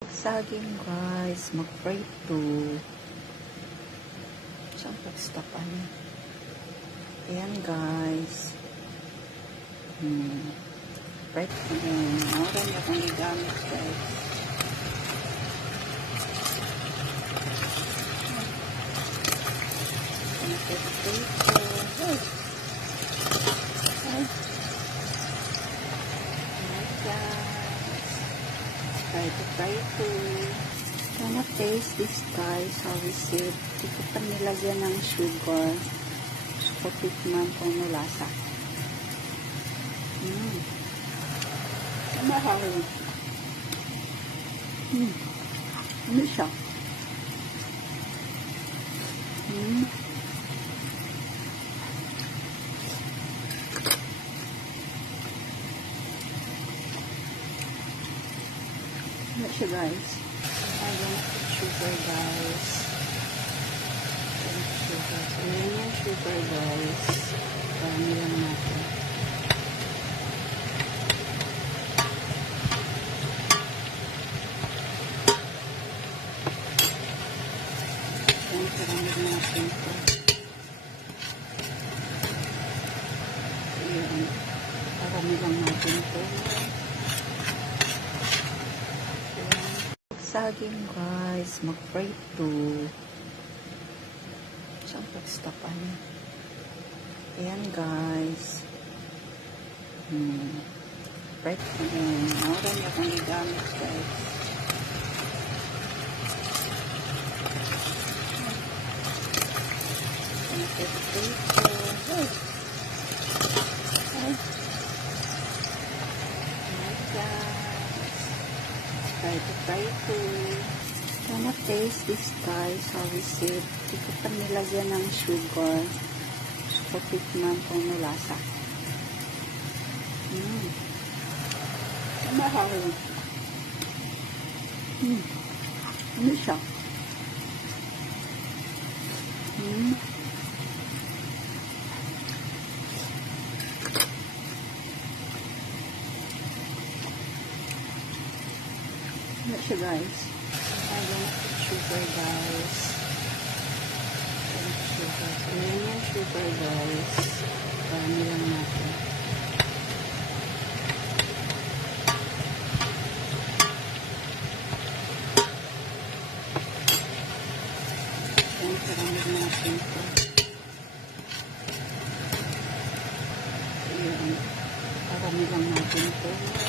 Saging guys, mag-prito. Saan pagstapan? Ayan guys. Prito din. Mura niya kung igamit guys. Prito. Ay. Ay. Prito. Wanna taste this guys, how is it? Hindi ko pa nilagyan ng sugar. So, tikman ko ano lasa. Mahal. Ano siya? Ano siya guys? I don't put sugar guys. Sugar. So, yan yung sugar guys. Parami lang natin. Yan, parami natin ito. Yan. Parami lang natin ito. Saging guys, mag-prito. Saan pagstapan? Ayan guys. Prito din. Mura niya kung igamit guys. Prito. Ay. Ay. Prito. Wanna taste this guys, how is it? Hindi ko pa nilagyan ng sugar. So, tikman ko ano lasa. Mahal. Ano siya? Ano siya guys? I don't put sugar guys. Sugar. So, yan yung sugar guys. Parami lang natin. Yan, parami natin ito. Yan. Parami lang natin ito.